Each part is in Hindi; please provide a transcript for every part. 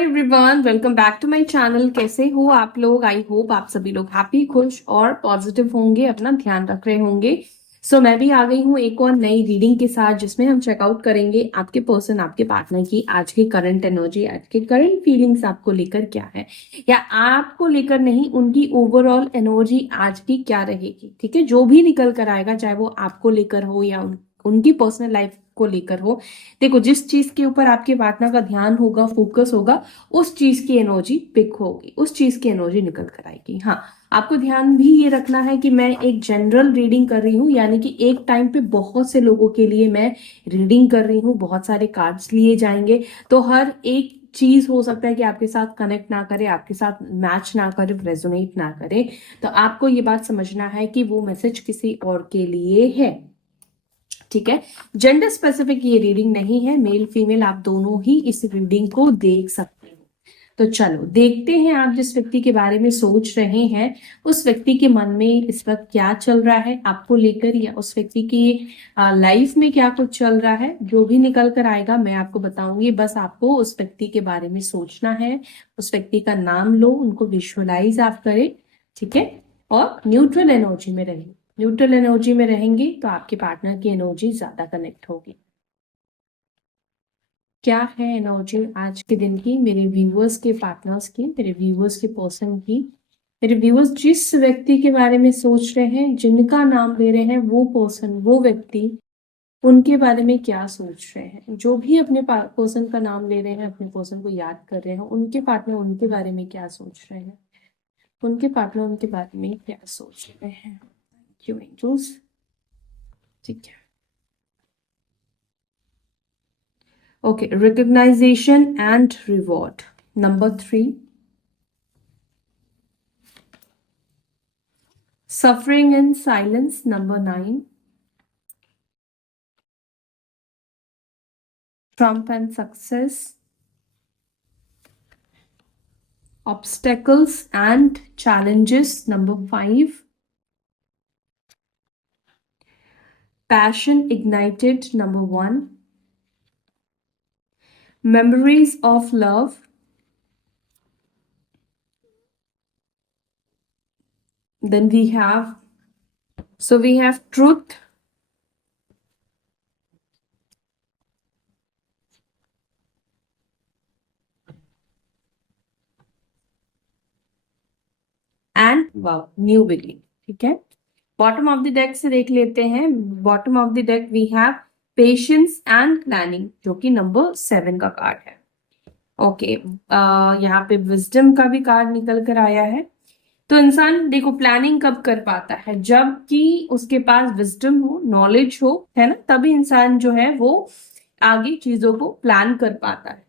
Hi everyone, welcome back to my channel. कैसे हो आप लोग? आई होप आप सभी लोग हैप्पी, खुश और पॉजिटिव होंगे, अपना ध्यान रख रहे होंगे। मैं भी आ गई हूँ एक और नई रीडिंग के साथ, जिसमें हम चेकआउट करेंगे आपके पर्सन, आपके पार्टनर की आज की करंट एनर्जी, आज के करंट फीलिंग्स आपको लेकर क्या है, या आपको लेकर नहीं, उनकी ओवरऑल एनर्जी आज की क्या रहेगी। ठीक है, जो भी निकल कर आएगा, चाहे वो आपको लेकर हो या उनकी पर्सनल लाइफ को लेकर हो। देखो, जिस चीज के ऊपर आपके पार्टनर का ध्यान होगा, फोकस होगा, उस चीज की एनर्जी पिक होगी, उस चीज की एनर्जी निकल कर आएगी। हाँ, आपको ध्यान भी ये रखना है कि मैं एक जनरल रीडिंग कर रही हूँ, यानी कि एक टाइम पे बहुत से लोगों के लिए मैं रीडिंग कर रही हूँ, बहुत सारे कार्ड्स लिए जाएंगे। तो हर एक चीज हो सकता है कि आपके साथ कनेक्ट ना करे, आपके साथ मैच ना करे, रेजोनेट ना करे। तो आपको ये बात समझना है कि वो मैसेज किसी और के लिए है। ठीक है, जेंडर स्पेसिफिक ये रीडिंग नहीं है, मेल फीमेल आप दोनों ही इस रीडिंग को देख सकते हो। तो चलो देखते हैं, आप जिस व्यक्ति के बारे में सोच रहे हैं, उस व्यक्ति के मन में इस वक्त क्या चल रहा है आपको लेकर, या उस व्यक्ति की लाइफ में क्या कुछ चल रहा है। जो भी निकल कर आएगा मैं आपको बताऊंगी, बस आपको उस व्यक्ति के बारे में सोचना है, उस व्यक्ति का नाम लो, उनको विजुअलाइज आप करें। ठीक है, और न्यूट्रल एनर्जी में रहें। न्यूट्रल एनर्जी में रहेंगे तो आपके पार्टनर की एनर्जी ज्यादा कनेक्ट होगी। क्या है एनर्जी आज के दिन की, मेरे व्यूअर्स के पार्टनर्स की, मेरे व्यूअर्स के पर्सन की। मेरे व्यूअर्स जिस व्यक्ति के बारे में सोच रहे हैं, जिनका नाम ले रहे हैं, वो पर्सन, वो व्यक्ति, उनके बारे में क्या सोच रहे हैं। जो भी अपने पर्सन का नाम ले रहे हैं, अपने पर्सन को याद कर रहे हैं, उनके पार्टनर उनके बारे में क्या सोच रहे हैं, उनके पार्टनर उनके बारे में क्या सोच रहे हैं। क्यों एंजल्स? ठीक है, okay, recognition and reward, number 3. Suffering in silence, number 9. Trump and success. Obstacles and challenges, number 5. Passion ignited, number 1. Memories of love. Then we have truth. And wow, new beginning. ठीक है, बॉटम ऑफ द डेक से देख लेते हैं। Bottom of the deck we have patience and planning, जो कि नंबर 7 का कार्ड है। ओके, यहाँ पे विजडम का भी कार्ड निकल कर आया है। तो इंसान देखो, प्लानिंग कब कर पाता है, जब कि उसके पास विजडम हो, नॉलेज हो, है ना, तभी इंसान जो है वो आगे चीजों को प्लान कर पाता है।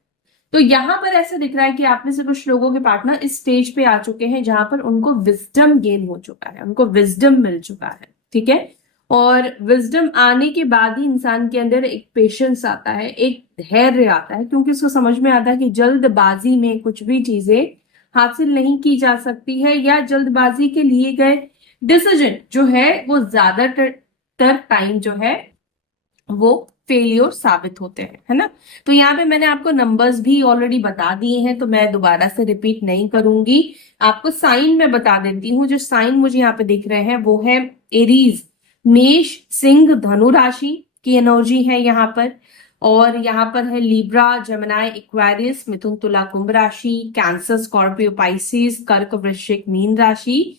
तो यहां पर ऐसा दिख रहा है कि आप में से कुछ लोगों के पार्टनर इस स्टेज पे आ चुके हैं जहां पर उनको विजडम गेन हो चुका है, उनको विजडम मिल चुका है। ठीक है, और विजडम आने के बाद ही इंसान के अंदर एक पेशेंस आता है, एक धैर्य आता है, क्योंकि उसको समझ में आता है कि जल्दबाजी में कुछ भी चीजें हासिल नहीं की जा सकती है, या जल्दबाजी के लिए गए डिसीजन जो है वो ज्यादातर टाइम जो है वो फेलियर साबित होते हैं, है ना। तो यहाँ पे मैंने आपको नंबर्स भी ऑलरेडी बता दिए हैं, तो मैं दोबारा से रिपीट नहीं करूंगी। आपको साइन में बता देती हूँ। जो साइन मुझे यहाँ पे दिख रहे हैं वो है एरीज, मेष, सिंह, धनु राशि की एनर्जी है यहाँ पर। और यहाँ पर है लिब्रा, जेमिनी, एक्वेरियस, मिथुन, तुला, कुंभ राशि, कैंसर, स्कॉर्पियो, पाइसिस, कर्क, वृश्चिक, मीन राशि।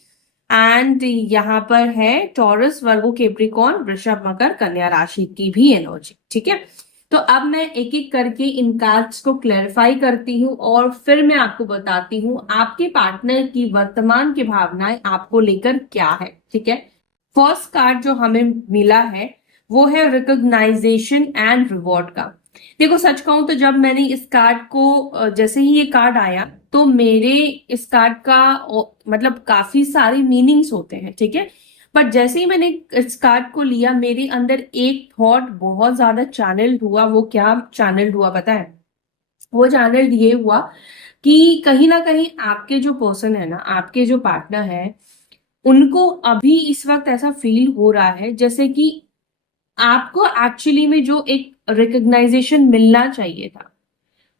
एंड यहाँ पर है टॉरस, वर्गो, कैप्रिकॉर्न, वृषभ, मकर, कन्या राशि की भी एनर्जी। ठीक है, तो अब मैं एक एक करके इन कार्ड्स को क्लैरिफाई करती हूँ और फिर मैं आपको बताती हूँ आपके पार्टनर की वर्तमान की भावनाएं आपको लेकर क्या है। ठीक है, फर्स्ट कार्ड जो हमें मिला है वो है रिकॉग्नाइजेशन एंड रिवॉर्ड का। देखो, सच कहूं तो जब मैंने इस कार्ड को, जैसे ही ये कार्ड आया, तो मेरे इस कार्ड का मतलब काफी सारे मीनिंग्स होते हैं। ठीक है, बट जैसे ही मैंने इस कार्ड को लिया, मेरे अंदर एक थॉट बहुत ज्यादा चैनल हुआ। वो क्या चैनल हुआ पता है? वो चैनल ये हुआ कि कहीं ना कहीं आपके जो पर्सन है ना, आपके जो पार्टनर है, उनको अभी इस वक्त ऐसा फील हो रहा है जैसे कि आपको एक्चुअली में जो एक रिकग्नाइजेशन मिलना चाहिए था,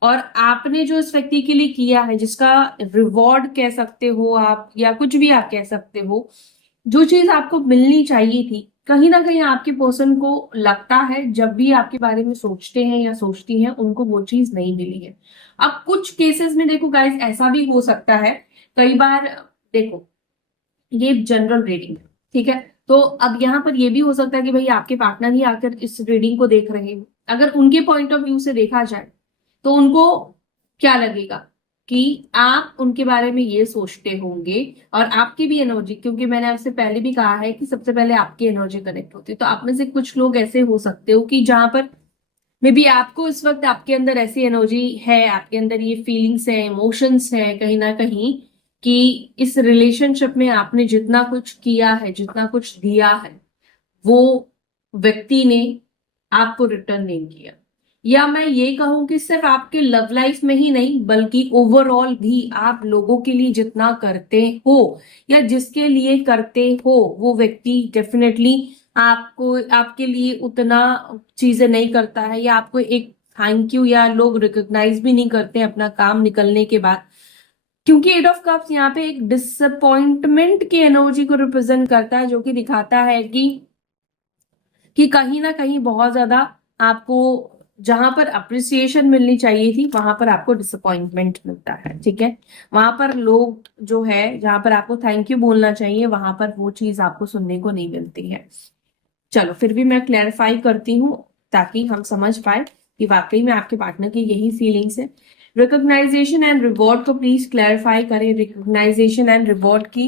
और आपने जो इस व्यक्ति के लिए किया है, जिसका रिवॉर्ड कह सकते हो आप या कुछ भी आप कह सकते हो, जो चीज आपको मिलनी चाहिए थी, कहीं ना कहीं आपके पर्सन को लगता है जब भी आपके बारे में सोचते हैं या सोचती हैं, उनको वो चीज नहीं मिली है। अब कुछ केसेस में देखो गाइस, ऐसा भी हो सकता है, कई बार देखो, ये जनरल रीडिंग है, ठीक है। तो अब यहाँ पर ये भी हो सकता है कि भाई आपके पार्टनर ही आकर इस रीडिंग को देख रहे हो, अगर उनके पॉइंट ऑफ व्यू से देखा जाए तो उनको क्या लगेगा कि आप उनके बारे में ये सोचते होंगे, और आपकी भी एनर्जी, क्योंकि मैंने आपसे पहले भी कहा है कि सबसे पहले आपकी एनर्जी कनेक्ट होती है, तो आप में से कुछ लोग ऐसे हो सकते हो कि जहां पर मे बी आपको इस वक्त आपके अंदर ऐसी एनर्जी है, आपके अंदर ये फीलिंग्स है, इमोशंस है कहीं ना कहीं, कि इस रिलेशनशिप में आपने जितना कुछ किया है, जितना कुछ दिया है, वो व्यक्ति ने आपको रिटर्न नहीं किया। या मैं ये कहूं कि सिर्फ आपके लव लाइफ में ही नहीं, बल्कि ओवरऑल भी आप लोगों के लिए जितना करते हो या जिसके लिए करते हो, वो व्यक्ति डेफिनेटली आपको, आपके लिए उतना चीजें नहीं करता है, या आपको एक थैंक यू या लोग रिकॉग्नाइज भी नहीं करते हैं अपना काम निकलने के बाद। क्योंकि एट ऑफ कप्स यहाँ पे एक डिसअपॉइंटमेंट की एनर्जी को रिप्रेजेंट करता है, जो कि दिखाता है कि कहीं ना कहीं बहुत ज्यादा आपको जहां पर अप्रिसिएशन मिलनी चाहिए थी, वहां पर आपको डिसअपॉइंटमेंट मिलता है, ठीक है। वहां पर लोग जो है, जहां पर आपको थैंक यू बोलना चाहिए, वहां पर वो चीज आपको सुनने को नहीं मिलती है। चलो फिर भी मैं क्लैरिफाई करती हूँ ताकि हम समझ पाए कि वाकई में आपके पार्टनर की यही फीलिंग्स है। रिकॉग्नाइजेशन एंड रिवॉर्ड को प्लीज क्लैरिफाई करें, रिकॉग्नाइजेशन एंड रिवॉर्ड की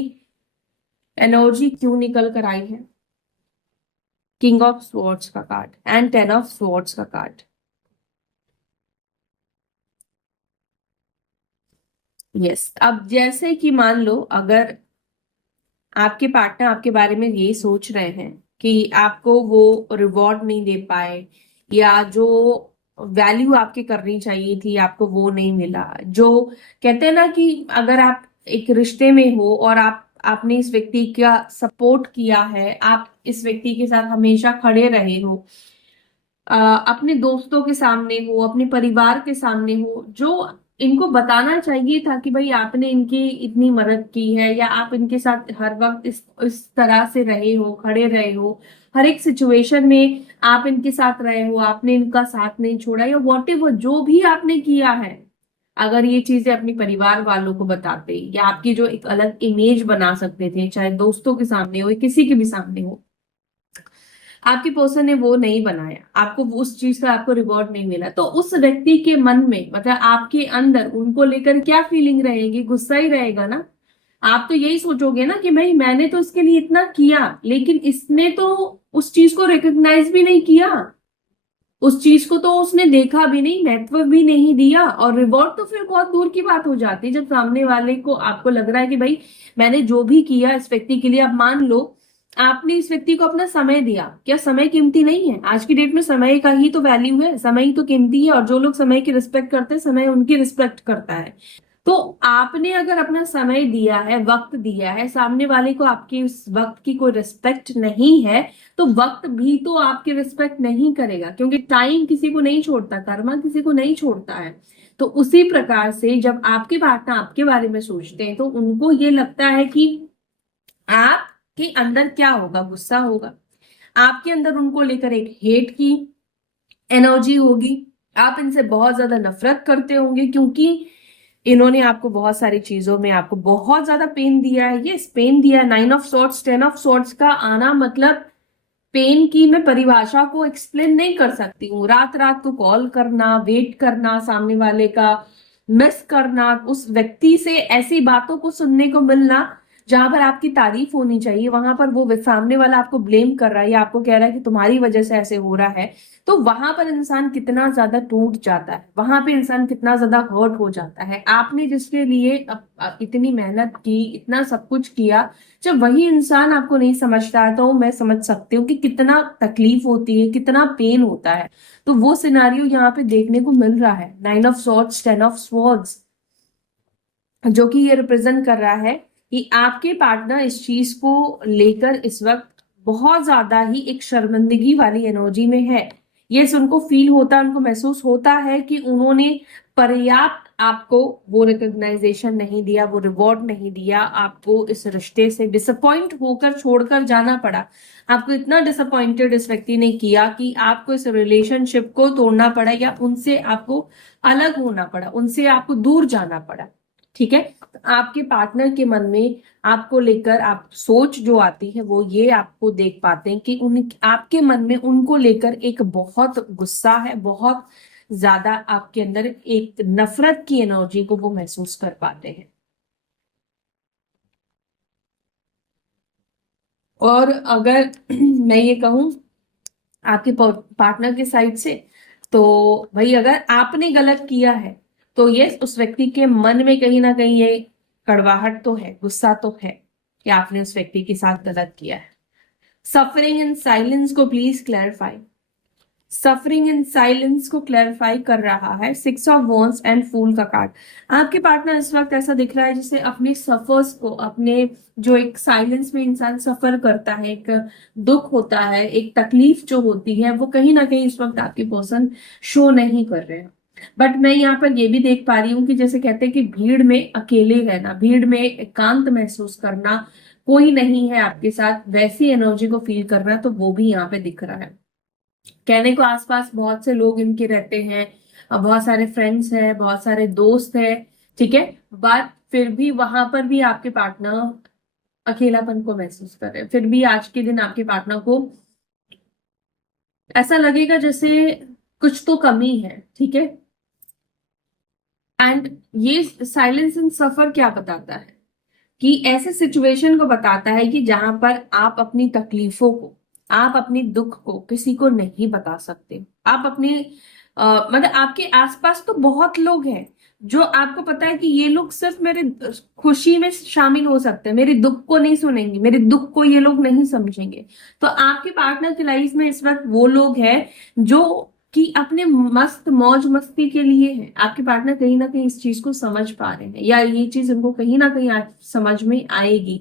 एनर्जी क्यों निकल कर आई है। किंग ऑफ स्वॉर्ड्स का कार्ड एंड 10 ऑफ स्वॉर्ड्स का कार्ड। यस, अब जैसे कि मान लो अगर आपके पार्टनर आपके बारे में ये सोच रहे हैं कि आपको वो रिवॉर्ड नहीं दे पाए, या जो वैल्यू आपकी करनी चाहिए थी आपको वो नहीं मिला, जो कहते हैं ना कि अगर आप एक रिश्ते में हो और आपने इस व्यक्ति का सपोर्ट किया है, आप इस व्यक्ति के साथ हमेशा खड़े रहे हो, अपने दोस्तों के सामने हो, अपने परिवार के सामने हो, जो इनको बताना चाहिए था कि भाई आपने इनकी इतनी मदद की है, या आप इनके साथ हर वक्त इस तरह से रहे हो, खड़े रहे हो, हर एक सिचुएशन में आप इनके साथ रहे हो, आपने इनका साथ नहीं छोड़ा, या वॉट एवर जो भी आपने किया है, अगर ये चीजें अपने परिवार वालों को बताते, या आपकी जो एक अलग इमेज बना सकते थे, चाहे दोस्तों के सामने हो या किसी के भी सामने हो, आपके पर्सन ने वो नहीं बनाया, आपको उस चीज का आपको रिवॉर्ड नहीं मिला, तो उस व्यक्ति के मन में, मतलब आपके अंदर उनको लेकर क्या फीलिंग रहेगी, गुस्सा ही रहेगा ना। आप तो यही सोचोगे ना कि भाई मैंने तो इसके लिए इतना किया, लेकिन इसने तो उस चीज को रिकॉग्नाइज भी नहीं किया, उस चीज को तो उसने देखा भी नहीं, महत्व भी नहीं दिया, और रिवॉर्ड तो फिर बहुत दूर की बात हो जाती है। जब सामने वाले को आपको लग रहा है कि भाई मैंने जो भी किया इस व्यक्ति के लिए, अब मान लो आपने इस व्यक्ति को अपना समय दिया, क्या समय कीमती नहीं है? आज की डेट में समय का ही तो वैल्यू है, समय ही तो कीमती है, और जो लोग समय की रिस्पेक्ट करते हैं, समय उनकी रिस्पेक्ट करता है। तो आपने अगर अपना समय दिया है, वक्त दिया है, सामने वाले को आपकी उस वक्त की कोई रिस्पेक्ट नहीं है, तो वक्त भी तो आपकी रिस्पेक्ट नहीं करेगा, क्योंकि टाइम किसी को नहीं छोड़ता, कर्मा किसी को नहीं छोड़ता है। तो उसी प्रकार से जब आपके पार्टनर आपके बारे में सोचते हैं, तो उनको ये लगता है कि आपके अंदर क्या होगा, गुस्सा होगा, आपके अंदर उनको लेकर एक हेट की एनर्जी होगी, आप इनसे बहुत ज्यादा नफरत करते होंगे, क्योंकि इन्होंने आपको बहुत सारी चीजों में आपको बहुत ज्यादा पेन दिया है। ये पेन दिया है। 9 ऑफ सॉर्ड्स 10 ऑफ सॉर्ड्स का आना मतलब पेन की मैं परिभाषा को एक्सप्लेन नहीं कर सकती हूँ। रात रात को कॉल करना, वेट करना, सामने वाले का मिस करना, उस व्यक्ति से ऐसी बातों को सुनने को मिलना जहां पर आपकी तारीफ होनी चाहिए, वहां पर वो सामने वाला आपको ब्लेम कर रहा है या आपको कह रहा है कि तुम्हारी वजह से ऐसे हो रहा है, तो वहां पर इंसान कितना ज्यादा टूट जाता है, वहां पे इंसान कितना ज्यादा हर्ट हो जाता है। आपने जिसके लिए इतनी मेहनत की, इतना सब कुछ किया, जब वही इंसान आपको नहीं समझता है, तो मैं समझ सकती हूँ कि कितना तकलीफ होती है, कितना पेन होता है। तो वो सिनारियो यहाँ पे देखने को मिल रहा है। 9 ऑफ सॉर्ड्स 10 ऑफ स्वॉर्ड्स, जो कि ये रिप्रेजेंट कर रहा है कि आपके पार्टनर इस चीज को लेकर इस वक्त बहुत ज्यादा ही एक शर्मिंदगी वाली एनर्जी में है। ये उनको फील होता है, उनको महसूस होता है कि उन्होंने पर्याप्त आपको वो रिकॉग्नाइजेशन नहीं दिया, वो रिवॉर्ड नहीं दिया, आपको इस रिश्ते से डिसअपॉइंट होकर छोड़कर जाना पड़ा, आपको इतना डिसअपॉइंटेड इस व्यक्ति ने किया कि आपको इस रिलेशनशिप को तोड़ना पड़ा या उनसे आपको अलग होना पड़ा, उनसे आपको दूर जाना पड़ा, ठीक है। तो आपके पार्टनर के मन में आपको लेकर आप सोच जो आती है वो ये आपको देख पाते हैं कि उन आपके मन में उनको लेकर एक बहुत गुस्सा है, बहुत ज्यादा आपके अंदर एक नफरत की एनर्जी को वो महसूस कर पाते हैं। और अगर मैं ये कहूं आपके पार्टनर के साइड से, तो भाई अगर आपने गलत किया है तो ये उस व्यक्ति के मन में कहीं ना कहीं ये कड़वाहट तो है, गुस्सा तो है कि आपने उस व्यक्ति के साथ गलत किया है। सफरिंग इन साइलेंस को please clarify. Suffering in silence को क्लैरिफाई कर रहा है 6 ऑफ वॉन्ड्स एंड फूल का कार्ड। आपके पार्टनर इस वक्त ऐसा दिख रहा है जैसे अपने सफर्स को, अपने जो एक साइलेंस में इंसान सफर करता है, एक दुख होता है, एक तकलीफ जो होती है, वो कहीं ना कहीं इस वक्त आपके पर्सन शो नहीं कर रहे हैं। बट मैं यहाँ पर ये भी देख पा रही हूँ कि जैसे कहते हैं कि भीड़ में अकेले रहना, भीड़ में एकांत महसूस करना, कोई नहीं है आपके साथ, वैसी एनर्जी को फील करना, तो वो भी यहाँ पे दिख रहा है। कहने को आसपास बहुत से लोग इनके रहते हैं, बहुत सारे फ्रेंड्स हैं, बहुत सारे दोस्त हैं, ठीक है, बट फिर भी वहां पर भी आपके पार्टनर अकेलापन को महसूस कर रहे हैं। फिर भी आज के दिन आपके पार्टनर को ऐसा लगेगा जैसे कुछ तो कमी है, ठीक है। एंड ये साइलेंस इन सफर क्या बताता है कि ऐसे सिचुएशन को बताता है कि जहां पर आप अपनी तकलीफों को, आप अपनी दुख को किसी को नहीं बता सकते। आप अपने मतलब आपके आसपास तो बहुत लोग हैं जो आपको पता है कि ये लोग सिर्फ मेरे खुशी में शामिल हो सकते हैं, मेरे दुख को नहीं सुनेंगे, मेरे दुख को ये लोग नहीं समझेंगे। तो आपके पार्टनर की लाइफ में इस वक्त वो लोग हैं जो कि अपने मस्त मौज मस्ती के लिए है। आपके पार्टनर कहीं ना कहीं इस चीज को समझ पा रहे हैं, या ये चीज उनको कहीं ना कहीं आज समझ में आएगी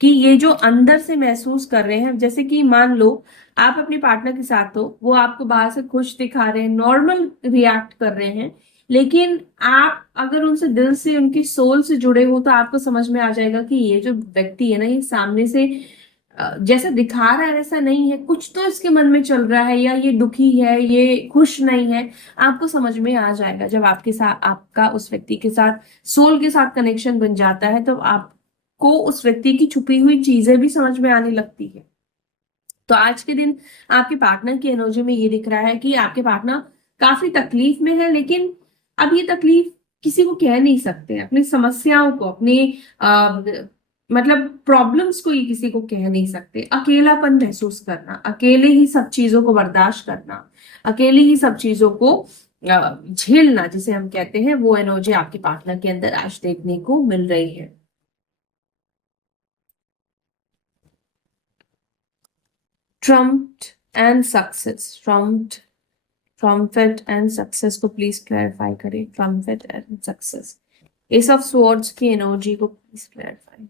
कि ये जो अंदर से महसूस कर रहे हैं, जैसे कि मान लो आप अपने पार्टनर के साथ हो, वो आपको बाहर से खुश दिखा रहे हैं, नॉर्मल रिएक्ट कर रहे हैं, लेकिन आप अगर उनसे दिल से, उनकी सोल से जुड़े हो तो आपको समझ में आ जाएगा कि ये जो व्यक्ति है ना, ये सामने से जैसा दिखा रहा है वैसा नहीं है, कुछ तो इसके मन में चल रहा है, या ये दुखी है, ये खुश नहीं है। आपको समझ में आ जाएगा जब आपके साथ, आपका उस व्यक्ति के साथ सोल के साथ कनेक्शन बन जाता है, तो आपको उस व्यक्ति की छुपी हुई चीजें भी समझ में आने लगती है। तो आज के दिन आपके पार्टनर की एनर्जी में ये दिख रहा है कि आपके पार्टनर काफी तकलीफ में है, लेकिन अब ये तकलीफ किसी को कह नहीं सकते, अपनी समस्याओं को, अपने मतलब प्रॉब्लम्स को ये किसी को कह नहीं सकते। अकेलापन महसूस करना, अकेले ही सब चीजों को बर्दाश्त करना, अकेले ही सब चीजों को झेलना जिसे हम कहते हैं, वो एनर्जी आपके पार्टनर के अंदर आज देखने को मिल रही है। Trumped and success, trumpet and success को प्लीज क्लैरिफाई करें। Trumpet and success, S of swords की एनर्जी को please clarify.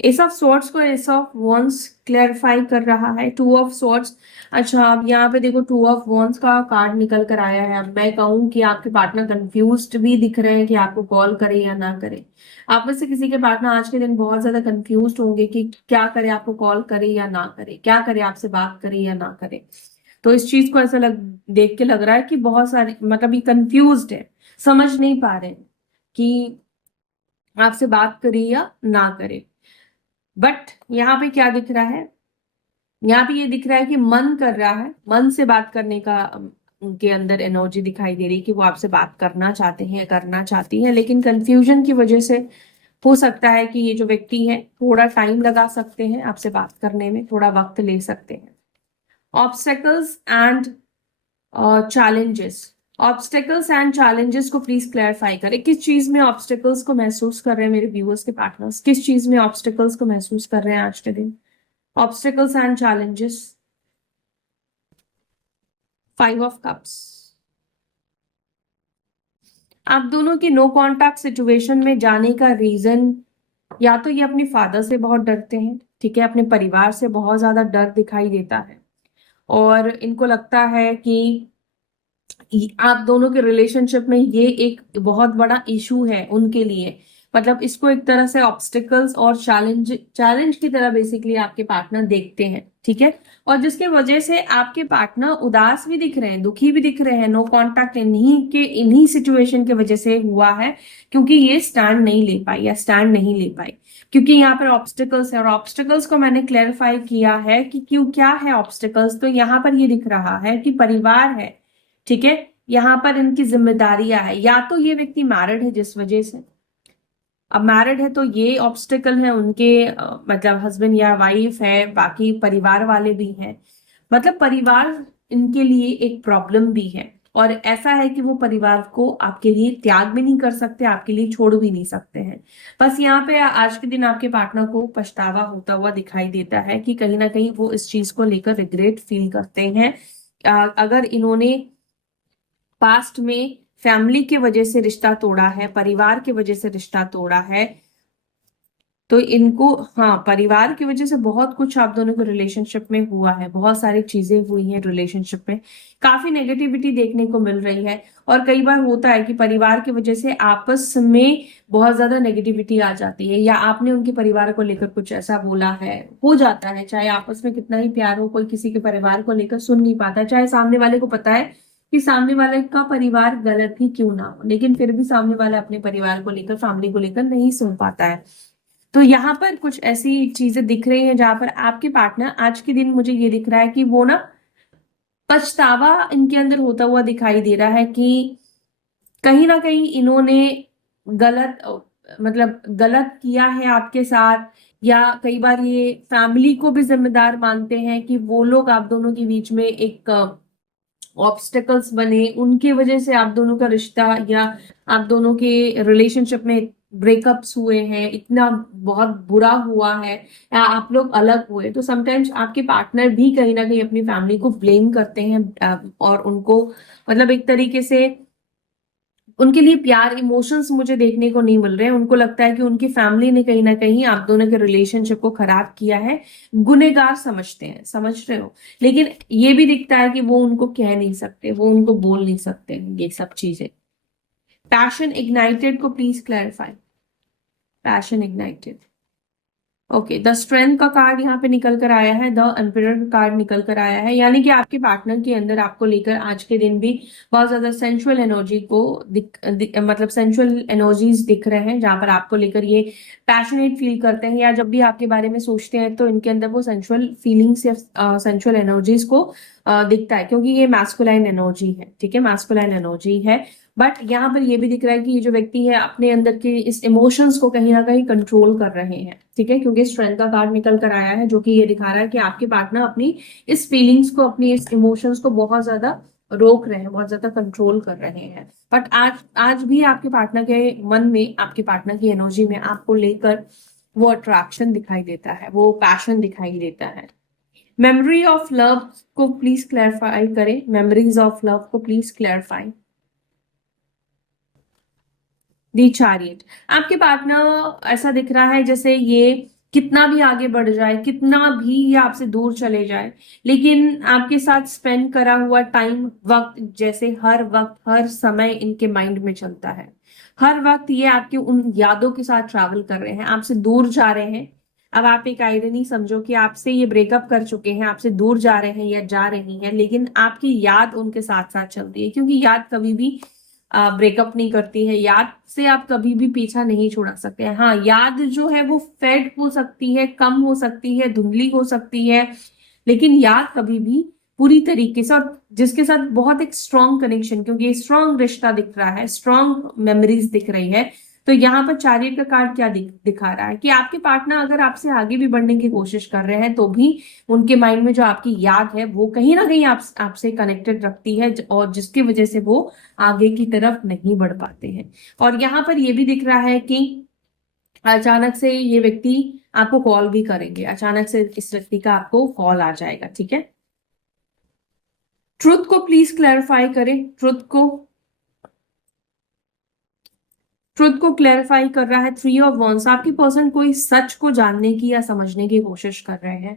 S of swords को एस ऑफ वॉन्ड्स क्लैरिफाई कर रहा है। टू ऑफ स्वॉर्ड्स, अच्छा अब यहाँ पे देखो टू ऑफ वॉन्ड्स का कार्ड निकल कर आया है। अब मैं कहूँ कि आपके पार्टनर कंफ्यूज्ड भी दिख रहे हैं कि आपको कॉल करे या ना करे। आप में से किसी के पार्टनर आज के दिन बहुत ज्यादा कंफ्यूज्ड होंगे कि क्या करे, आपको कॉल करे या ना करे, क्या करे, आपसे बात करे या ना करे। तो इस चीज को ऐसा देख के लग रहा है कि बहुत सारे मतलब ये कंफ्यूज्ड है, समझ नहीं पा रहे कि आपसे बात करे या ना करे। बट यहाँ पे क्या दिख रहा है, यहाँ पे ये दिख रहा है कि मन कर रहा है, मन से बात करने का उनके अंदर एनर्जी दिखाई दे रही है कि वो आपसे बात करना चाहते हैं, करना चाहती हैं, लेकिन कंफ्यूजन की वजह से हो सकता है कि ये जो व्यक्ति है थोड़ा टाइम लगा सकते हैं आपसे बात करने में, थोड़ा वक्त ले सकते हैं। Obstacles and challenges, obstacles and challenges को प्लीज क्लैरिफाई करें। किस चीज में ऑब्स्टेकल्स को महसूस कर रहे हैं मेरे व्यूअर्स के पार्टनर्स, किस चीज में ऑब्स्टेकल्स को महसूस कर रहे हैं आज के दिन? Obstacles and challenges, 5 of cups. आप दोनों की नो कॉन्टैक्ट सिचुएशन में जाने का रीजन, या तो ये अपने फादर से बहुत डरते हैं, ठीक है, अपने परिवार से बहुत ज्यादा डर दिखाई देता है, और इनको लगता है कि आप दोनों के रिलेशनशिप में ये एक बहुत बड़ा इशू है उनके लिए। मतलब इसको एक तरह से ऑब्स्टिकल्स और चैलेंज की तरह बेसिकली आपके पार्टनर देखते हैं, ठीक है। और जिसके वजह से आपके पार्टनर उदास भी दिख रहे हैं, दुखी भी दिख रहे हैं। नो कांटेक्ट इन्हीं सिचुएशन के वजह से हुआ है, क्योंकि ये स्टैंड नहीं ले पाई या स्टैंड नहीं ले पाई, क्योंकि यहाँ पर ऑब्स्टिकल्स है। और ऑब्स्टिकल्स को मैंने क्लैरिफाई किया है कि क्यों, क्या है ऑब्स्टिकल्स। तो यहाँ पर ये दिख रहा है कि परिवार है, ठीक है। यहाँ पर इनकी जिम्मेदारियां है। या तो ये व्यक्ति मैरिड है जिस वजह से, अब मैरिड है तो ये ऑब्स्टिकल है उनके, मतलब हस्बैंड या वाइफ है, बाकी परिवार वाले भी हैं। मतलब परिवार इनके लिए एक प्रॉब्लम भी है। और ऐसा है कि वो परिवार को आपके लिए त्याग भी नहीं कर सकते, आपके लिए छोड़ भी नहीं सकते हैं। बस यहाँ पे आज के दिन आपके पार्टनर को पछतावा होता हुआ दिखाई देता है कि कहीं ना कहीं वो इस चीज को लेकर रिग्रेट फील करते हैं। अगर इन्होंने पास्ट में फैमिली की वजह से रिश्ता तोड़ा है, परिवार की वजह से रिश्ता तोड़ा है, तो इनको, हाँ, परिवार की वजह से बहुत कुछ आप दोनों के रिलेशनशिप में हुआ है, बहुत सारी चीजें हुई हैं रिलेशनशिप में, काफी नेगेटिविटी देखने को मिल रही है। और कई बार होता है कि परिवार की वजह से आपस में बहुत ज्यादा नेगेटिविटी आ जाती है, या आपने उनके परिवार को लेकर कुछ ऐसा बोला है, हो जाता है। चाहे आपस में कितना ही प्यार हो, कोई किसी के परिवार को लेकर सुन नहीं पाता, चाहे सामने वाले को पता है कि सामने वाले का परिवार गलत ही क्यों ना हो, लेकिन फिर भी सामने वाला अपने परिवार को लेकर, फैमिली को लेकर नहीं सुन पाता है। तो यहाँ पर कुछ ऐसी चीजें दिख रही हैं जहां पर आपके पार्टनर आज के दिन, मुझे ये दिख रहा है कि वो ना पछतावा इनके अंदर होता हुआ दिखाई दे रहा है कि कहीं ना कहीं इन्होंने गलत, मतलब गलत किया है आपके साथ। या कई बार ये फैमिली को भी जिम्मेदार मानते हैं कि वो लोग आप दोनों के बीच में एक ऑब्स्टेकल्स बने, उनके वजह से आप दोनों का रिश्ता या आप दोनों के रिलेशनशिप में ब्रेकअप्स हुए हैं, इतना बहुत बुरा हुआ है, या आप लोग अलग हुए। तो समटाइम्स आपके पार्टनर भी कहीं ना कहीं अपनी फैमिली को ब्लेम करते हैं, और उनको, मतलब एक तरीके से उनके लिए प्यार, इमोशंस मुझे देखने को नहीं मिल रहे हैं। उनको लगता है कि उनकी फैमिली ने कहीं ना कहीं आप दोनों के रिलेशनशिप को खराब किया है, गुनहगार समझते हैं, समझ रहे हो। लेकिन ये भी दिखता है कि वो उनको कह नहीं सकते, वो उनको बोल नहीं सकते ये सब चीजें। पैशन इग्नाइटेड को please clarify. Passion ignited, okay. The strength का कार्ड यहाँ पे निकल कर आया है, द एम्परर का कार्ड निकल कर आया है, यानी कि आपके पार्टनर के अंदर आपको लेकर आज के दिन भी बहुत ज्यादा सेंसुअल एनर्जी को मतलब सेंसुअल एनर्जीज दिख रहे हैं, जहां पर आपको लेकर ये पैशनेट फील करते हैं, या जब भी आपके बारे में सोचते हैं तो इनके अंदर वो सेंसुअल फीलिंग्स या सेंसुअल एनर्जीज को दिखता है, क्योंकि ये मैस्कुलाइन एनर्जी है, ठीक है, मैस्कुलाइन एनर्जी है। बट यहाँ पर ये भी दिख रहा है कि ये जो व्यक्ति है अपने अंदर के इस इमोशंस को कहीं ना कहीं कंट्रोल कर रहे हैं, ठीक है, क्योंकि स्ट्रेंथ का कार्ड निकल कर आया है, जो कि ये दिखा रहा है कि आपके पार्टनर अपनी इस फीलिंग्स को, अपनी इस इमोशंस को बहुत ज्यादा रोक रहे हैं, बहुत ज्यादा कंट्रोल कर रहे हैं। बट आज भी आपके पार्टनर के मन में, आपके पार्टनर की एनर्जी में आपको लेकर वो अट्रैक्शन दिखाई देता है, वो पैशन दिखाई देता है। मेमोरी ऑफ लव को प्लीज क्लैरिफाई करें, मेमोरीज ऑफ लव को प्लीज क्लैरिफाई। दी चैरियट, आपके पार्टनर ऐसा दिख रहा है जैसे ये कितना भी आगे बढ़ जाए, कितना भी ये आपसे दूर चले जाए, लेकिन आपके साथ स्पेंड करा हुआ टाइम, वक्त, जैसे हर वक्त, हर समय इनके माइंड में चलता है। हर वक्त ये आपकी उन यादों के साथ ट्रैवल कर रहे हैं, आपसे दूर जा रहे हैं। अब आप एक आयरनी समझो कि आपसे ये ब्रेकअप कर चुके हैं, आपसे दूर जा रहे हैं या जा रही हैं, लेकिन आपकी याद उनके साथ साथ चलती है, क्योंकि याद कभी भी ब्रेकअप नहीं करती है। याद से आप कभी भी पीछा नहीं छोड़ा सकते हैं। हाँ, याद जो है वो फेड हो सकती है, कम हो सकती है, धुंधली हो सकती है, लेकिन याद कभी भी पूरी तरीके से, और जिसके साथ बहुत एक स्ट्रॉन्ग कनेक्शन, क्योंकि स्ट्रॉन्ग रिश्ता दिख रहा है, स्ट्रॉन्ग मेमोरीज दिख रही है। तो यहाँ पर चैरियट का कार्ड क्या दिखा रहा है कि आपके पार्टनर अगर आपसे आगे भी बढ़ने की कोशिश कर रहे हैं, तो भी उनके माइंड में जो आपकी याद है वो कहीं ना कहीं आपसे कनेक्टेड रखती है, और जिसकी वजह से वो आगे की तरफ नहीं बढ़ पाते हैं। और यहाँ पर ये भी दिख रहा है कि अचानक से ये व्यक्ति आपको कॉल भी करेंगे, अचानक से इस व्यक्ति का आपको कॉल आ जाएगा, ठीक है। ट्रुथ को प्लीज क्लैरिफाई करें, ट्रुथ को क्लैरिफाई कर रहा है 3 ऑफ वॉन्ड्स। आपकी पर्सन कोई सच को जानने की या समझने की कोशिश कर रहे हैं,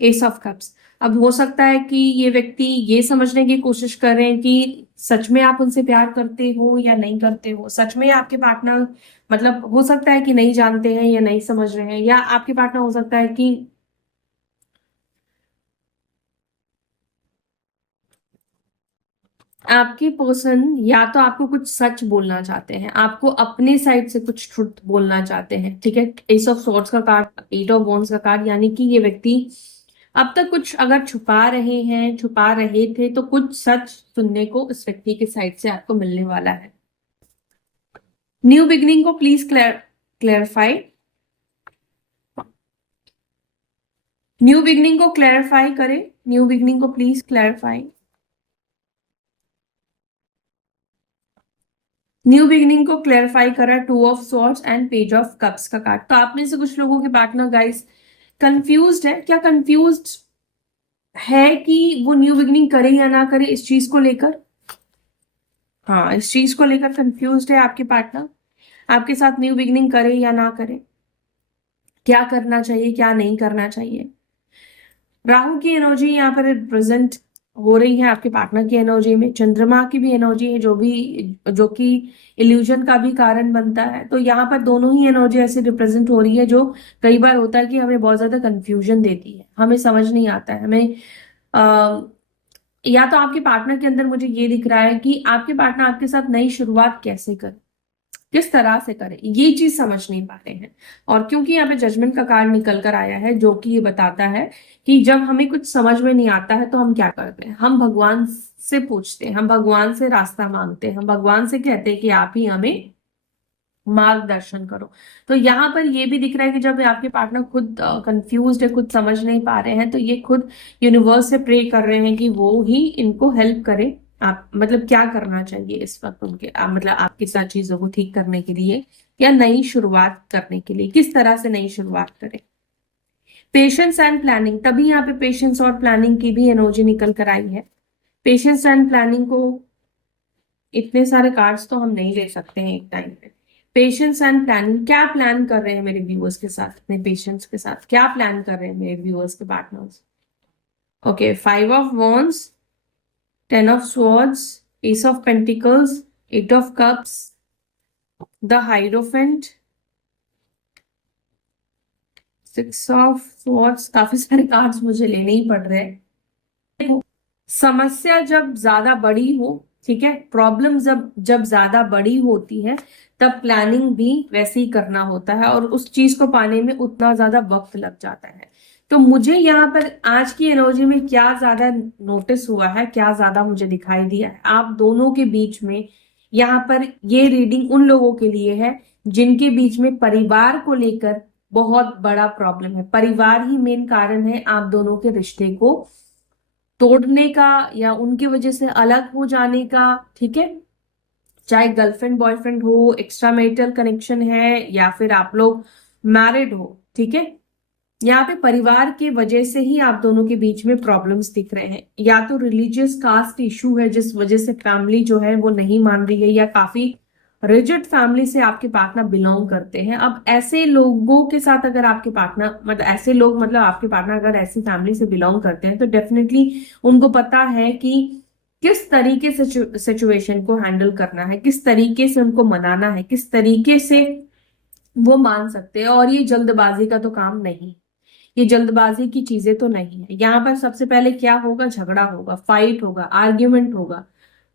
एस ऑफ कप्स। अब हो सकता है कि ये व्यक्ति ये समझने की कोशिश कर रहे हैं कि सच में आप उनसे प्यार करते हो या नहीं करते हो, सच में आपके पार्टनर मतलब हो सकता है कि नहीं जानते हैं या नहीं समझ रहे हैं, या आपके पार्टनर हो सकता है कि आपके पर्सन या तो आपको कुछ सच बोलना चाहते हैं, आपको अपने साइड से कुछ ट्रुथ बोलना चाहते हैं, ठीक है। एस ऑफ सॉर्ड्स का कार्ड, एट ऑफ वॉन्ड्स का कार्ड, यानी कि ये व्यक्ति अब तक कुछ अगर छुपा रहे हैं, छुपा रहे थे, तो कुछ सच सुनने को इस व्यक्ति के साइड से आपको मिलने वाला है। न्यू बिगनिंग को प्लीज क्लैरिफाई, न्यू बिगनिंग को क्लैरिफाई करें, न्यू बिगनिंग को प्लीज क्लैरिफाई। न्यू बिगिनिंग को क्लैरिफाई करा, two of swords and page of cups का कार्ड। तो आप में से कुछ लोगों के पार्टनर गाइस कंफ्यूज्ड है, क्या कंफ्यूज्ड है कि वो न्यू बिगिनिंग करे या ना करे इस चीज को लेकर। हाँ, इस चीज को लेकर कंफ्यूज्ड है आपके पार्टनर, आपके साथ न्यू बिगिनिंग करे या ना करे, क्या करना चाहिए क्या नहीं करना चाहिए। राहु की एनर्जी यहाँ पर प्रेजेंट हो रही है आपके पार्टनर की एनर्जी में, चंद्रमा की भी एनर्जी है जो कि इल्यूजन का भी कारण बनता है। तो यहाँ पर दोनों ही एनर्जी ऐसे रिप्रेजेंट हो रही है जो कई बार होता है कि हमें बहुत ज्यादा कंफ्यूजन देती है, हमें समझ नहीं आता है, हमें या तो आपके पार्टनर के अंदर मुझे ये दिख रहा है कि आपके पार्टनर आपके साथ नई शुरुआत कैसे करे, किस तरह से करे, ये चीज समझ नहीं पा रहे हैं। और क्योंकि यहाँ पे जजमेंट का कार्ड निकल कर आया है जो कि ये बताता है कि जब हमें कुछ समझ में नहीं आता है तो हम क्या करते हैं, हम भगवान से पूछते हैं, हम भगवान से रास्ता मांगते हैं, हम भगवान से कहते हैं कि आप ही हमें मार्गदर्शन करो। तो यहाँ पर ये भी दिख रहा है कि जब आपके पार्टनर खुद कंफ्यूज्ड है, खुद समझ नहीं पा रहे हैं, तो ये खुद यूनिवर्स से प्रे कर रहे हैं कि वो ही इनको हेल्प करे। आप मतलब क्या करना चाहिए इस वक्त उनके मतलब आपके साथ चीजों को ठीक करने के लिए या नई शुरुआत करने के लिए, किस तरह से नई शुरुआत करें। पेशेंस एंड प्लानिंग, तभी यहाँ पे पेशेंस और प्लानिंग की भी एनर्जी निकल कर आई है। पेशेंस एंड प्लानिंग को, इतने सारे कार्ड्स तो हम नहीं ले सकते हैं एक टाइम पे। पेशेंस एंड प्लानिंग, क्या प्लान कर रहे हैं मेरे व्यूअर्स के साथ, अपने पेशेंस के साथ क्या प्लान कर रहे हैं मेरे व्यूअर्स के partners. Okay, 5 of Wands, 10 of Swords, Ace of Pentacles, 8 of Cups, the Hierophant, 6 of Swords। काफी सारे कार्ड्स मुझे लेने ही पड़ रहे हैं। समस्या जब ज्यादा बड़ी हो, ठीक है, प्रॉब्लम जब जब ज्यादा बड़ी होती है तब प्लानिंग भी वैसे ही करना होता है और उस चीज को पाने में उतना ज्यादा वक्त लग जाता है। तो मुझे यहाँ पर आज की एनर्जी में क्या ज्यादा नोटिस हुआ है, क्या ज्यादा मुझे दिखाई दिया है, आप दोनों के बीच में यहाँ पर ये रीडिंग उन लोगों के लिए है जिनके बीच में परिवार को लेकर बहुत बड़ा प्रॉब्लम है। परिवार ही मेन कारण है आप दोनों के रिश्ते को तोड़ने का या उनकी वजह से अलग हो जाने का, ठीक है। चाहे गर्लफ्रेंड बॉयफ्रेंड हो, एक्स्ट्रा मैरिटल कनेक्शन है, या फिर आप लोग मैरिड हो, ठीक है। यहाँ पे परिवार के वजह से ही आप दोनों के बीच में प्रॉब्लम्स दिख रहे हैं, या तो रिलीजियस कास्ट इशू है जिस वजह से फैमिली जो है वो नहीं मान रही है, या काफी रिजिड फैमिली से आपके पार्टनर बिलोंग करते हैं। अब ऐसे लोगों के साथ अगर आपके पार्टनर मतलब ऐसे लोग मतलब आपके पार्टनर अगर ऐसी फैमिली से बिलोंग करते हैं तो डेफिनेटली उनको पता है कि किस तरीके से सिचुएशन को हैंडल करना है, किस तरीके से उनको मनाना है, किस तरीके से वो मान सकते हैं। और ये जल्दबाजी का तो काम नहीं, ये जल्दबाजी की चीजें तो नहीं है। यहाँ पर सबसे पहले क्या होगा, झगड़ा होगा, फाइट होगा, आर्ग्यूमेंट होगा,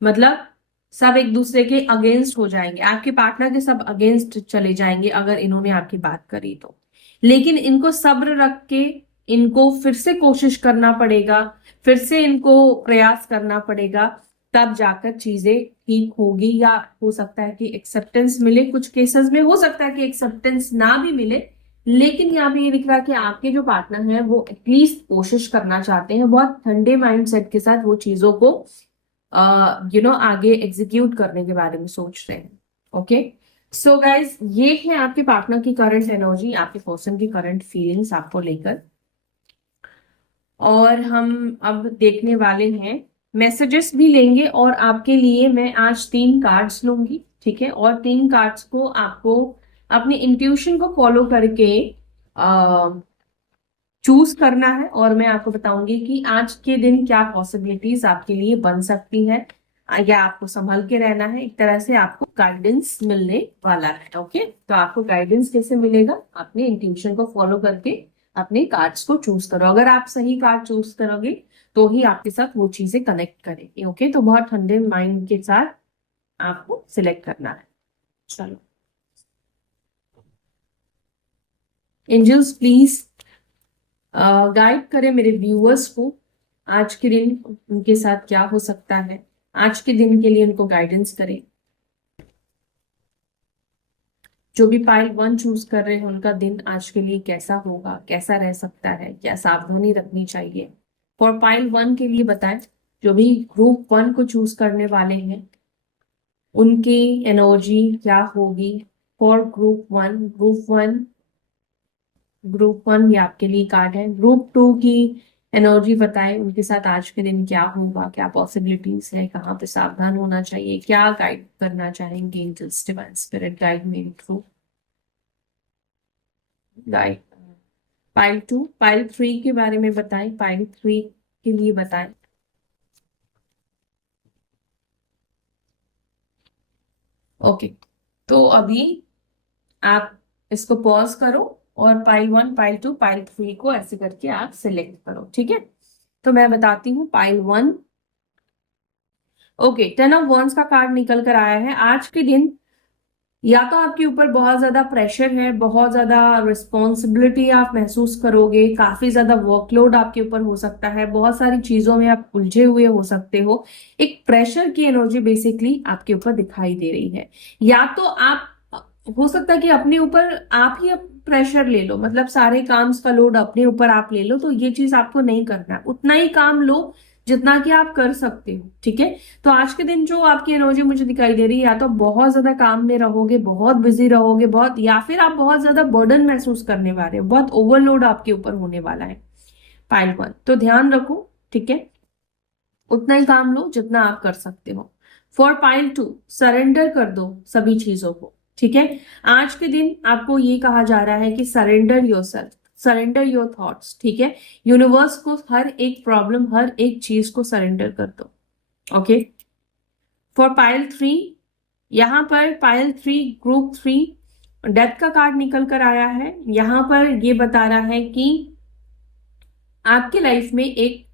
मतलब सब एक दूसरे के अगेंस्ट हो जाएंगे, आपके पार्टनर के सब अगेंस्ट चले जाएंगे अगर इन्होंने आपकी बात करी तो। लेकिन इनको सब्र रख के इनको फिर से कोशिश करना पड़ेगा, फिर से इनको प्रयास करना पड़ेगा, तब जाकर चीजें ठीक होगी। या हो सकता है कि एक्सेप्टेंस मिले, कुछ केसेस में हो सकता है कि एक्सेप्टेंस ना भी मिले, लेकिन यहाँ पे ये दिख रहा है कि आपके जो पार्टनर हैं वो एटलीस्ट कोशिश करना चाहते हैं, बहुत ठंडे माइंडसेट के साथ वो चीजों को आगे एग्जीक्यूट करने के बारे में सोच रहे हैं। ओके, सो गाइज ये है आपके पार्टनर की करंट एनर्जी, आपके पर्सन की करंट फीलिंग्स आपको लेकर। और हम अब देखने वाले हैं, मैसेजेस भी लेंगे और आपके लिए मैं आज 3 कार्ड्स लूंगी, ठीक है। और 3 कार्ड्स को आपको अपने इंट्यूशन को फॉलो करके चूज करना है और मैं आपको बताऊंगी कि आज के दिन क्या पॉसिबिलिटीज आपके लिए बन सकती है। या आपको संभल के रहना है, एक तरह से आपको गाइडेंस मिलने वाला है। ओके, तो आपको गाइडेंस कैसे मिलेगा? अपने इंट्यूशन को फॉलो करके अपने कार्ड्स को चूज करो। अगर आप सही कार्ड चूज करोगे तो ही आपके साथ वो चीजें कनेक्ट करेगी। ओके, तो बहुत ठंडे माइंड के साथ आपको सिलेक्ट करना है। चलो एंजल्स प्लीज गाइड करें मेरे व्यूअर्स को, आज के दिन उनके साथ क्या हो सकता है, आज के दिन के लिए उनको गाइडेंस करें। जो भी पाइल 1 चूज कर रहे हैं उनका दिन आज के लिए कैसा होगा, कैसा रह सकता है, क्या सावधानी रखनी चाहिए। फॉर पाइल 1 के लिए बताएं, जो भी ग्रुप 1 को चूज करने वाले हैं उनकी एनर्जी क्या होगी। फॉर ग्रुप वन ये आपके लिए कार्ड है। ग्रुप 2 की एनर्जी बताएं, उनके साथ आज के दिन क्या होगा, क्या पॉसिबिलिटीज है, कहाँ पे सावधान होना चाहिए, क्या गाइड करना चाहेंगे angels, divine spirit guide me through guide. Pile 2, pile 3 के बारे में बताएं, पाइल 3 के लिए बताएं। ओके, तो अभी आप इसको पॉज करो और पाइल 1, पाइल 2, पाइल 3 को ऐसे करके आप सिलेक्ट करो। ठीक है, तो मैं बताती हूँ पाइल 1। ओके, 10 ऑफ वॉन्ड्स का कार्ड निकल कर आया है। आज के दिन या तो आपके ऊपर बहुत ज्यादा प्रेशर है, बहुत ज्यादा रिस्पॉन्सिबिलिटी आप महसूस करोगे, काफी ज्यादा वर्कलोड आपके ऊपर हो सकता है, बहुत सारी चीजों में आप उलझे हुए हो सकते हो। एक प्रेशर की एनर्जी बेसिकली आपके ऊपर दिखाई दे रही है। या तो आप, हो सकता है कि अपने ऊपर आप ही प्रेशर ले लो, मतलब सारे काम का लोड अपने ऊपर आप ले लो, तो ये चीज आपको नहीं करना है। उतना ही काम लो जितना कि आप कर सकते हो। ठीक है, तो आज के दिन जो आपकी एनर्जी मुझे दिखाई दे रही है, या तो बहुत ज्यादा काम में रहोगे, बहुत बिजी रहोगे, बहुत, या फिर आप बहुत ज्यादा बर्डन महसूस करने वाले हो, बहुत ओवरलोड आपके ऊपर होने वाला है। पाइल 1, तो ध्यान रखो। ठीक है, उतना ही काम लो जितना आप कर सकते हो। फॉर पाइल 2, सरेंडर कर दो सभी चीजों को। ठीक है, आज के दिन आपको ये कहा जा रहा है कि surrender yourself, surrender your thoughts. ठीक है, यूनिवर्स को हर एक प्रॉब्लम, हर एक चीज को सरेंडर कर दो। ओके, फॉर पाइल 3, यहां पर पाइल 3, ग्रुप 3 डेथ का कार्ड निकल कर आया है। यहां पर ये बता रहा है कि आपके लाइफ में एक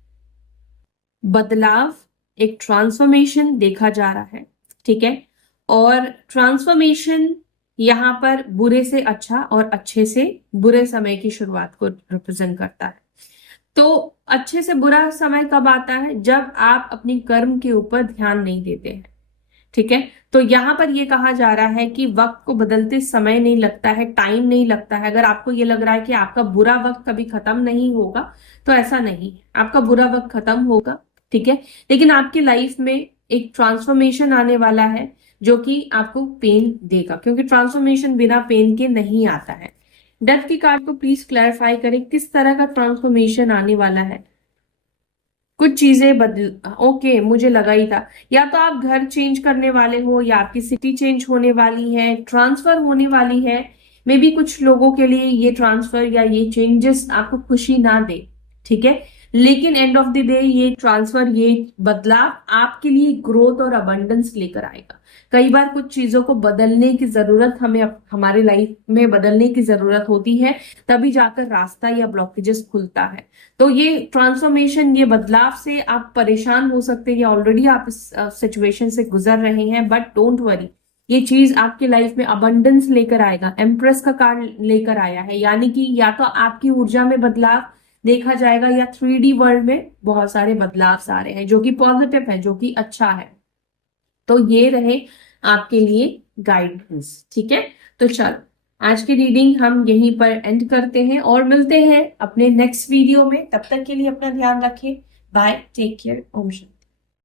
बदलाव, एक ट्रांसफॉर्मेशन देखा जा रहा है। ठीक है, और ट्रांसफॉर्मेशन यहां पर बुरे से अच्छा और अच्छे से बुरे समय की शुरुआत को रिप्रेजेंट करता है। तो अच्छे से बुरा समय कब आता है? जब आप अपनी कर्म के ऊपर ध्यान नहीं देते हैं। ठीक है, तो यहां पर ये कहा जा रहा है कि वक्त को बदलते समय नहीं लगता है, टाइम नहीं लगता है। अगर आपको ये लग रहा है कि आपका बुरा वक्त कभी खत्म नहीं होगा, तो ऐसा नहीं, आपका बुरा वक्त खत्म होगा। ठीक है, लेकिन आपकी लाइफ में एक ट्रांसफॉर्मेशन आने वाला है जो कि आपको पेन देगा, क्योंकि ट्रांसफॉर्मेशन बिना पेन के नहीं आता है। डेथ की कार्ड को प्लीज क्लैरिफाई करें, किस तरह का ट्रांसफॉर्मेशन आने वाला है। कुछ चीजें बदल, ओके, मुझे लगा ही था। या तो आप घर चेंज करने वाले हो, या आपकी सिटी चेंज होने वाली है, ट्रांसफर होने वाली है। मे बी कुछ लोगों के लिए ये ट्रांसफर या ये चेंजेस आपको खुशी ना दे। ठीक है, लेकिन एंड ऑफ द डे ये ट्रांसफर, ये बदलाव आपके लिए ग्रोथ और अबंडेंस लेकर आएगा। कई बार कुछ चीजों को बदलने की जरूरत, हमें हमारे लाइफ में बदलने की जरूरत होती है, तभी जाकर रास्ता या ब्लॉकेजेस खुलता है। तो ये ट्रांसफॉर्मेशन, ये बदलाव से आप परेशान हो सकते हैं, या ऑलरेडी आप इस सिचुएशन से गुजर रहे हैं, बट डोंट वरी, ये चीज आपकी लाइफ में अबंडेंस लेकर आएगा। एम्प्रेस का कार्ड लेकर आया है, यानी कि या तो आपकी ऊर्जा में बदलाव देखा जाएगा, या 3D वर्ल्ड में बहुत सारे बदलाव आ रहे हैं जो कि पॉजिटिव है, जो कि अच्छा है। तो ये रहे आपके लिए गाइडेंस। ठीक है, तो चलो आज की रीडिंग हम यहीं पर एंड करते हैं और मिलते हैं अपने नेक्स्ट वीडियो में। तब तक के लिए अपना ध्यान रखें। Bye, take care, Om Shanti.